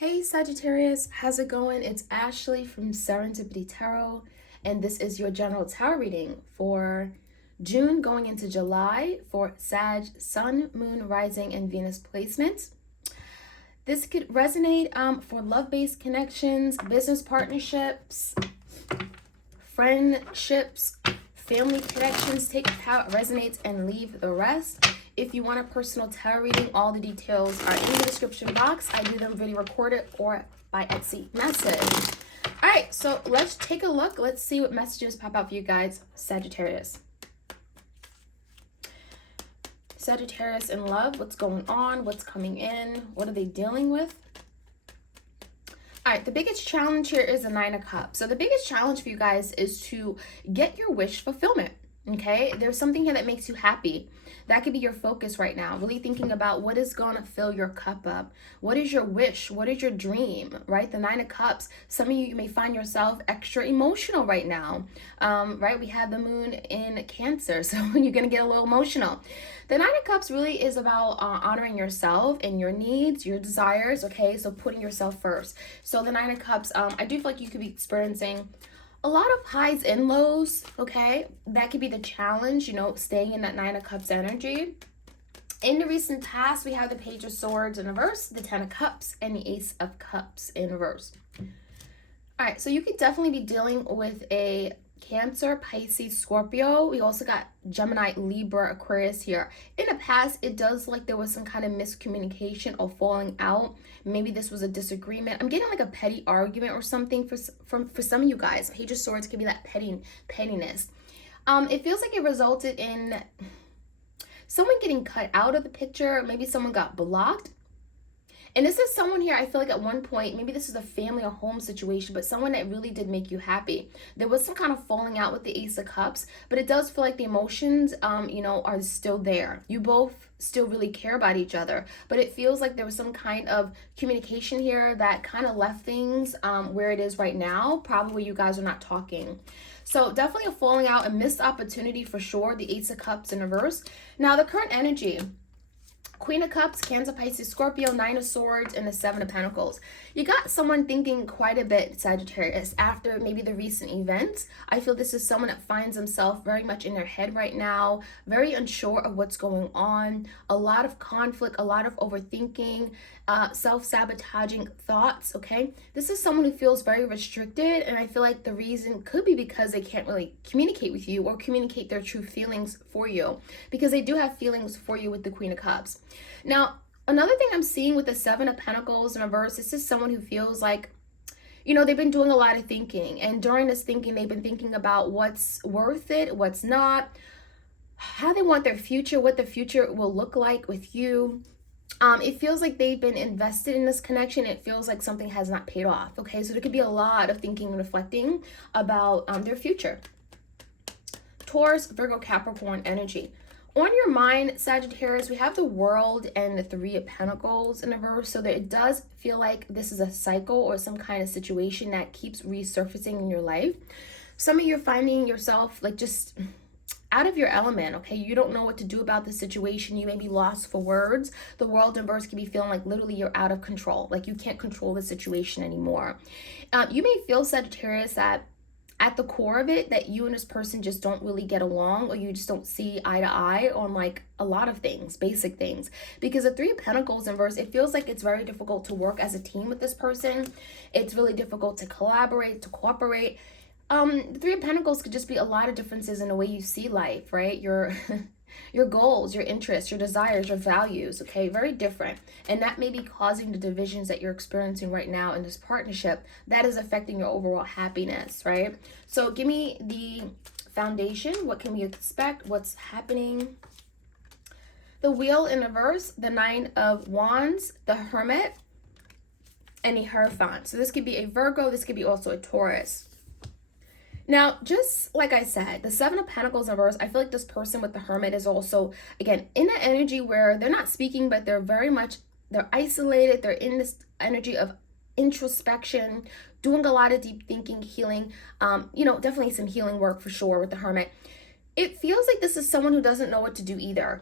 Hey Sagittarius, how's it going? It's Ashley from Serendipity Tarot, and this is your general tarot reading for June going into July for Sag, Sun, Moon, Rising, and Venus placements. This could resonate for love-based connections, business partnerships, friendships, family connections. Take how it resonates and leave the rest. If you want a personal tarot reading, all the details are in the description box. I do them video recorded or by Etsy message. All right, so let's take a look. Let's see what messages pop out for you guys, Sagittarius. Sagittarius in love, what's going on? What's coming in? What are they dealing with? All right, the biggest challenge here is the Nine of Cups. So the biggest challenge for you guys is to get your wish fulfillment, okay? There's something here that makes you happy. That could be your focus right now. Really thinking about what is going to fill your cup up. What is your wish? What is your dream, right? The Nine of Cups. Some of you may find yourself extra emotional right now, right? We have the moon in Cancer, so you're going to get a little emotional. The Nine of Cups really is about honoring yourself and your needs, your desires, okay? So putting yourself first. So the Nine of Cups, I do feel like you could be experiencing a lot of highs and lows, okay? That could be the challenge, you know, staying in that Nine of Cups energy. In the recent past, we have the Page of Swords in reverse, the Ten of Cups, and the Ace of Cups in reverse. All right, so you could definitely be dealing with a Cancer, Pisces, Scorpio. We also got Gemini, Libra, Aquarius here. In the past, it does like there was some kind of miscommunication or falling out. Maybe this was a disagreement. I'm getting like a petty argument or something for some of you guys. Page of Swords could be that pettiness. It feels like it resulted in someone getting cut out of the picture. Maybe someone got blocked. And this is someone here, I feel like at one point, maybe this is a family or home situation, but someone that really did make you happy. There was some kind of falling out with the Ace of Cups, but it does feel like the emotions, you know, are still there. You both still really care about each other, but it feels like there was some kind of communication here that kind of left things where it is right now, probably you guys are not talking. So definitely a falling out, a missed opportunity for sure, the Ace of Cups in reverse. Now the current energy, Queen of Cups, Cancer, Pisces, Scorpio, Nine of Swords, and the Seven of Pentacles. You got someone thinking quite a bit, Sagittarius, after maybe the recent events. I feel this is someone that finds himself very much in their head right now, very unsure of what's going on, a lot of conflict, a lot of overthinking, self-sabotaging thoughts, okay? This is someone who feels very restricted, and I feel like the reason could be because they can't really communicate with you or communicate their true feelings for you, because they do have feelings for you with the Queen of Cups. Now, another thing I'm seeing with the Seven of Pentacles in reverse, this is someone who feels like, you know, they've been doing a lot of thinking. And during this thinking, they've been thinking about what's worth it, what's not, how they want their future, what the future will look like with you. It feels like they've been invested in this connection. It feels like something has not paid off. Okay, so there could be a lot of thinking and reflecting about their future. Taurus, Virgo, Capricorn energy. On your mind, Sagittarius, we have the World and the Three of Pentacles in reverse, so that it does feel like this is a cycle or some kind of situation that keeps resurfacing in your life. Some of you are finding yourself like just out of your element, okay? You don't know what to do about the situation. You may be lost for words. The World in reverse can be feeling like literally you're out of control, like you can't control the situation anymore. You may feel, Sagittarius, that at the core of it, that you and this person just don't really get along, or you just don't see eye to eye on like a lot of things, basic things. Because the Three of Pentacles in reverse, it feels like it's very difficult to work as a team with this person. It's really difficult to collaborate, to cooperate. The Three of Pentacles could just be a lot of differences in the way you see life, right? Your goals, your interests, your desires, your values, okay? Very different. And that may be causing the divisions that you're experiencing right now in this partnership. That is affecting your overall happiness, right? So give me the foundation. What can we expect? What's happening? The Wheel in reverse, the Nine of Wands, the Hermit, and the Hierophant. So this could be a Virgo. This could be also a Taurus. Now, just like I said, the Seven of Pentacles in reverse, I feel like this person with the Hermit is also, again, in an energy where they're not speaking, but they're very much, they're isolated. They're in this energy of introspection, doing a lot of deep thinking, healing, you know, definitely some healing work for sure with the Hermit. It feels like this is someone who doesn't know what to do either.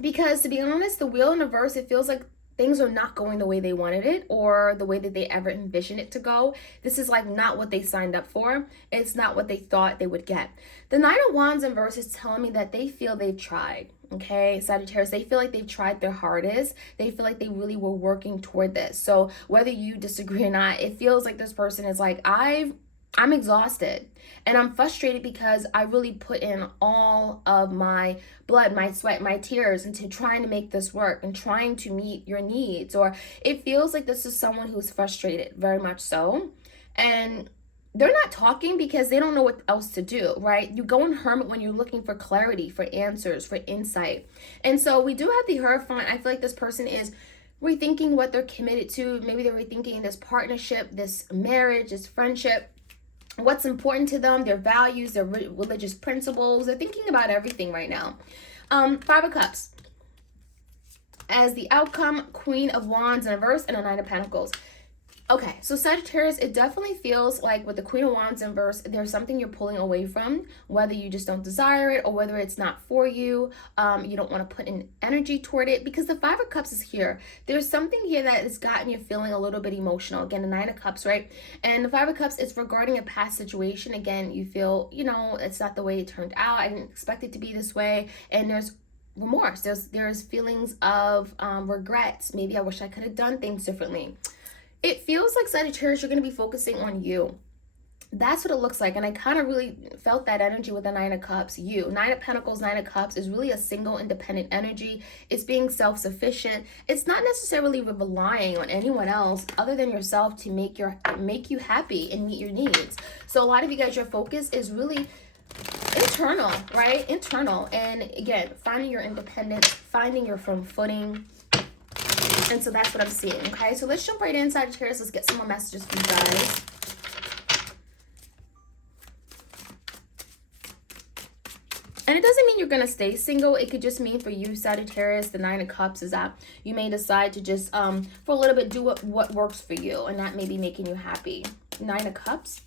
Because to be honest, the Wheel in reverse, it feels like things are not going the way they wanted it or the way that they ever envisioned it to go. This is like not what they signed up for. It's not what they thought they would get. The Nine of Wands in verse is telling me that they feel they've tried. Okay, Sagittarius, they feel like they've tried their hardest. They feel like they really were working toward this. So whether you disagree or not, it feels like this person is like, I'm exhausted and I'm frustrated because I really put in all of my blood, my sweat, my tears into trying to make this work and trying to meet your needs. Or it feels like this is someone who's frustrated, very much so. And they're not talking because they don't know what else to do, right? You go in hermit when you're looking for clarity, for answers, for insight. And so we do have the Hierophant. I feel like this person is rethinking what they're committed to. Maybe they're rethinking this partnership, this marriage, this friendship, what's important to them, their values, their religious principles. They're thinking about everything right now. Five of Cups. As the outcome, Queen of Wands in reverse and a Nine of Pentacles. Okay, so Sagittarius, it definitely feels like with the Queen of Wands in verse, there's something you're pulling away from, whether you just don't desire it or whether it's not for you. You don't want to put in energy toward it because the Five of Cups is here. There's something here that has gotten you feeling a little bit emotional. Again, the Nine of Cups, right? And the Five of Cups is regarding a past situation. Again, you feel, it's not the way it turned out. I didn't expect it to be this way. And there's remorse. There's feelings of regrets. Maybe I wish I could have done things differently. It feels like Sagittarius, you're going to be focusing on you. That's what it looks like. And I kind of really felt that energy with the Nine of Cups. You. Nine of Pentacles, Nine of Cups is really a single independent energy. It's being self-sufficient. It's not necessarily relying on anyone else other than yourself to make you happy and meet your needs. So a lot of you guys, your focus is really internal, right? Internal. And again, finding your independence, finding your firm footing. And so that's what I'm seeing, okay? So let's jump right in, Sagittarius. Let's get some more messages from you guys. And it doesn't mean you're going to stay single. It could just mean for you, Sagittarius, the Nine of Cups is that you may decide to just, for a little bit, do what works for you. And that may be making you happy. Nine of Cups.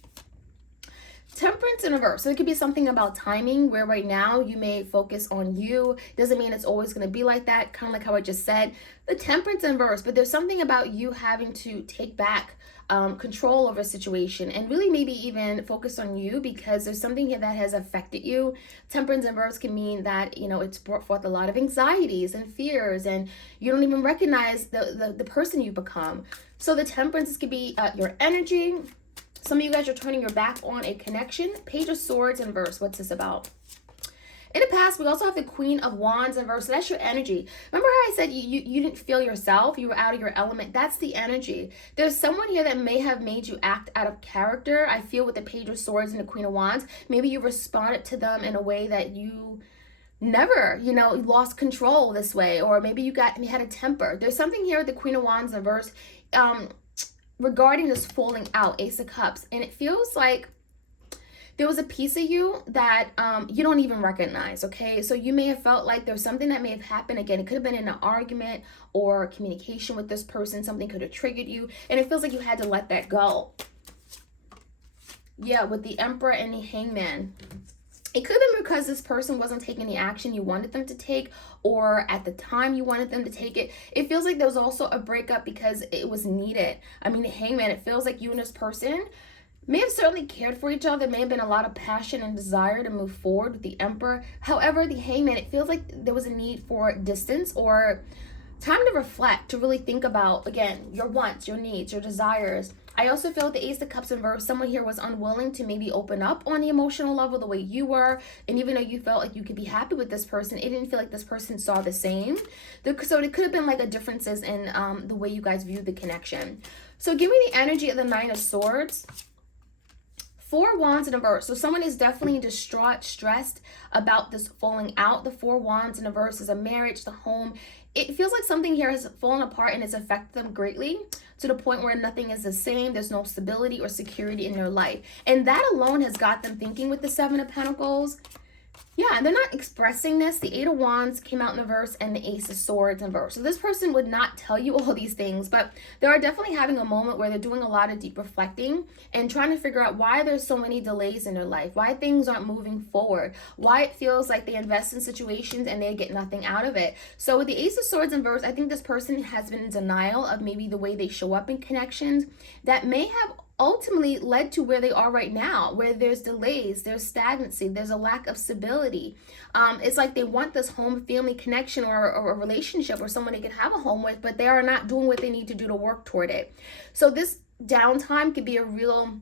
Temperance in reverse. So it could be something about timing where right now you may focus on you. Doesn't mean it's always going to be like that. Kind of like how I just said. The temperance in reverse. But there's something about you having to take back control over a situation and really maybe even focus on you because there's something here that has affected you. Temperance in reverse can mean that, it's brought forth a lot of anxieties and fears and you don't even recognize the person you've become. So the temperance could be your energy. Some of you guys are turning your back on a connection. Page of Swords in verse. What's this about? In the past, we also have the Queen of Wands in verse. So that's your energy. Remember how I said you didn't feel yourself? You were out of your element. That's the energy. There's someone here that may have made you act out of character. I feel with the Page of Swords and the Queen of Wands. Maybe you responded to them in a way that you never, lost control this way. Or maybe you had a temper. There's something here with the Queen of Wands in verse. Regarding this falling out, Ace of Cups, and it feels like there was a piece of you that you don't even recognize, okay? So you may have felt like there's something that may have happened. Again, it could have been in an argument or communication with this person. Something could have triggered you, and it feels like you had to let that go. Yeah, with the Emperor and the Hangman. It could have been because this person wasn't taking the action you wanted them to take or at the time you wanted them to take it. It feels like there was also a breakup because it was needed. I mean, the Hangman, it feels like you and this person may have certainly cared for each other. There may have been a lot of passion and desire to move forward with the Emperor. However, the Hangman, it feels like there was a need for distance or time to reflect, to really think about, again, your wants, your needs, your desires. I also feel the Ace of Cups in verse, someone here was unwilling to maybe open up on the emotional level the way you were. And even though you felt like you could be happy with this person, it didn't feel like this person saw the same. So it could have been like a differences in the way you guys viewed the connection. So give me the energy of the Nine of Swords. Four Wands in a verse. So someone is definitely distraught, stressed about this falling out. The Four Wands in a verse is a marriage, the home. It feels like something here has fallen apart and it's affected them greatly to the point where nothing is the same. There's no stability or security in their life. And that alone has got them thinking with the Seven of Pentacles. Yeah, and they're not expressing this. The Eight of Wands came out in reverse and the Ace of Swords in reverse. So this person would not tell you all these things, but they are definitely having a moment where they're doing a lot of deep reflecting and trying to figure out why there's so many delays in their life, why things aren't moving forward, why it feels like they invest in situations and they get nothing out of it. So with the Ace of Swords in reverse, I think this person has been in denial of maybe the way they show up in connections that may have ultimately led to where they are right now, where there's delays, there's stagnancy, there's a lack of stability. It's like they want this home family connection or a relationship or someone they can have a home with, but they are not doing what they need to do to work toward it. So this downtime could be a real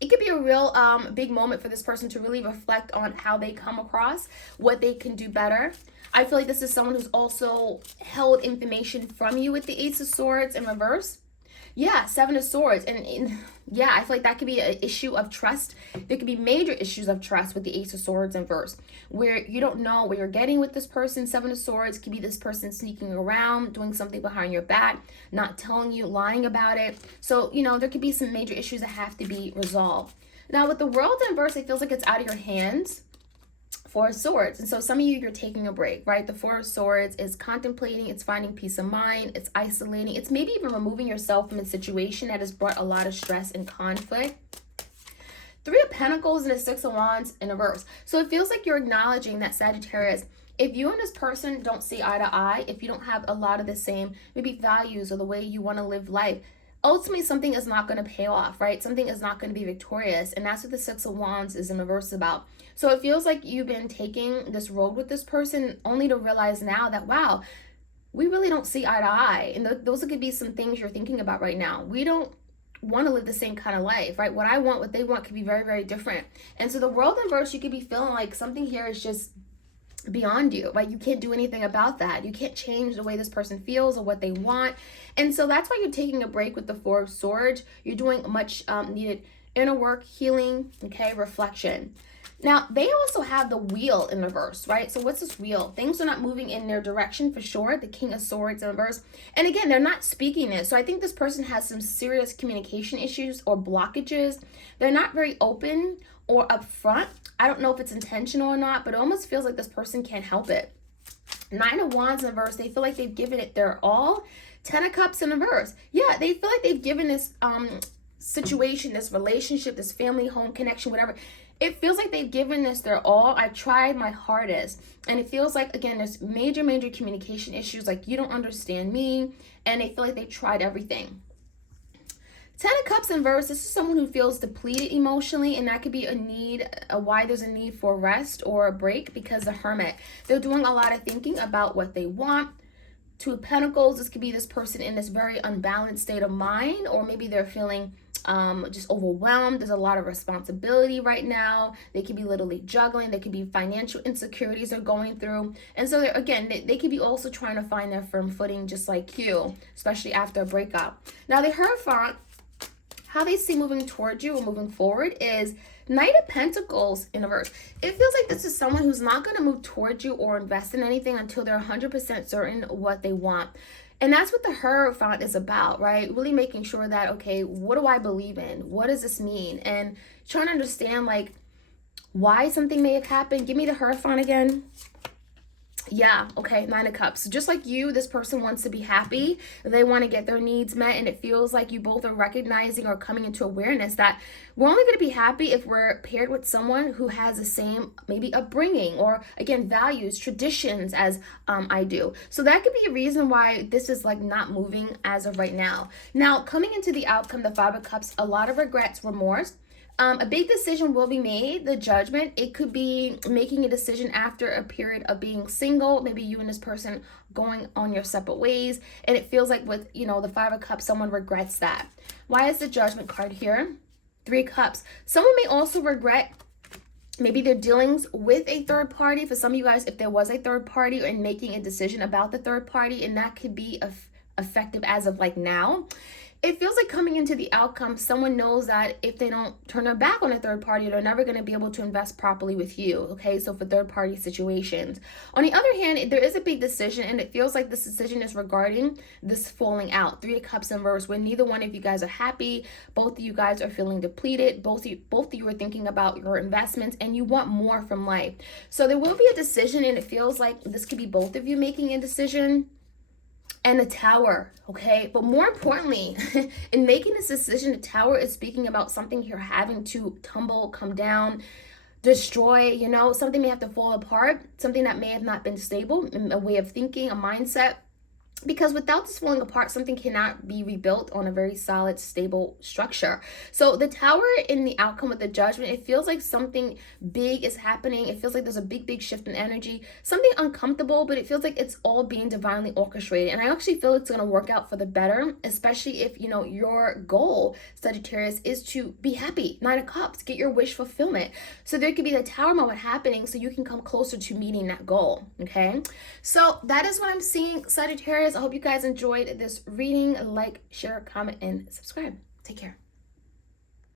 big moment for this person to really reflect on how they come across, what they can do better. I feel like this is someone who's also held information from you with the Ace of Swords in reverse. Yeah, Seven of Swords. And yeah, I feel like that could be an issue of trust. There could be major issues of trust with the Ace of Swords in reverse, where you don't know where you're getting with this person. Seven of Swords could be this person sneaking around, doing something behind your back, not telling you, lying about it. So, there could be some major issues that have to be resolved. Now, with the World in reverse, it feels like it's out of your hands. Four of Swords. And so some of you're taking a break, right? The Four of Swords is contemplating, it's finding peace of mind, it's isolating, it's maybe even removing yourself from a situation that has brought a lot of stress and conflict. Three of Pentacles and the Six of Wands in reverse. So it feels like you're acknowledging that, Sagittarius, if you and this person don't see eye to eye, if you don't have a lot of the same maybe values or the way you want to live life, ultimately something is not going to pay off, right? Something is not going to be victorious. And that's what the Six of Wands is in reverse about. So it feels like you've been taking this road with this person only to realize now that, wow, we really don't see eye to eye. And those could be some things you're thinking about right now. We don't want to live the same kind of life, right? What I want, what they want could be very, very different. And so the World in reverse, you could be feeling like something here is just beyond you, right? You can't do anything about that. You can't change the way this person feels or what they want. And so that's why you're taking a break with the Four of Swords. You're doing much needed inner work, healing, okay, reflection. Now, they also have the Wheel in reverse, right? So what's this wheel? Things are not moving in their direction for sure. The King of Swords in reverse. And again, they're not speaking it. So I think this person has some serious communication issues or blockages. They're not very open or upfront. I don't know if it's intentional or not, but it almost feels like this person can't help it. Nine of Wands in reverse. They feel like they've given it their all. Ten of Cups in reverse. Yeah, they feel like they've given this situation, this relationship, this family, home connection, whatever. It feels like they've given this their all. I tried my hardest. And it feels like, again, there's major communication issues. Like, you don't understand me. And they feel like they tried everything. Ten of Cups in reverse. This is someone who feels depleted emotionally. And that could be a need, why there's a need for rest or a break, because the Hermit. They're doing a lot of thinking about what they want. Two of Pentacles. This could be this person in this very unbalanced state of mind. Or maybe they're feeling just overwhelmed. There's a lot of responsibility right now. They could be literally juggling. They could be financial insecurities they're going through. And so again, they could be also trying to find their firm footing just like you, especially after a breakup. Now the Hierophant, how they see moving towards you or moving forward is Knight of Pentacles in reverse. It feels like this is someone who's not going to move towards you or invest in anything until they're 100% certain what they want. And that's what the Hierophant is about, right? Really making sure that, okay, what do I believe in? What does this mean? And trying to understand, like, why something may have happened. Give me the Hierophant again. Yeah, okay, Nine of Cups. Just like you, this person wants to be happy. They want to get their needs met, and it feels like you both are recognizing or coming into awareness that we're only going to be happy if we're paired with someone who has the same, maybe, upbringing or, again, values, traditions as I do. So that could be a reason why this is, like, not moving as of right now. Now, coming into the outcome, the Five of Cups, a lot of regrets, remorse. A big decision will be made, the Judgment. It could be making a decision after a period of being single, maybe you and this person going on your separate ways, and it feels like with, the Five of Cups, someone regrets that. Why is the Judgment card here? Three of Cups. Someone may also regret maybe their dealings with a third party. For some of you guys, if there was a third party and making a decision about the third party, and that could be effective as of like now. it feels like coming into the outcome, someone knows that if they don't turn their back on a third party, they're never going to be able to invest properly with you. Okay, so for third party situations. On the other hand, there is a big decision, and it feels like this decision is regarding this falling out. 3 of Cups in reverse, where neither one of you guys are happy. Both of you guys are feeling depleted. Both of you are thinking about your investments, and you want more from life. So there will be a decision, and it feels like this could be both of you making a decision. And the Tower, okay? But more importantly, in making this decision, the Tower is speaking about something you're having to tumble, come down, destroy, you know, something may have to fall apart, something that may have not been stable, a way of thinking, a mindset. Because without this falling apart, something cannot be rebuilt on a very solid, stable structure. So the Tower in the outcome with the Judgment, it feels like something big is happening. It feels like there's a big shift in energy, something uncomfortable, but it feels like it's all being divinely orchestrated. And I actually feel it's going to work out for the better, especially if, you know, your goal, Sagittarius, is to be happy. 9 of Cups, get your wish fulfillment. So there could be the Tower moment happening so you can come closer to meeting that goal, okay? So that is what I'm seeing, Sagittarius. I hope you guys enjoyed this reading. Like, share, comment, and subscribe. Take care.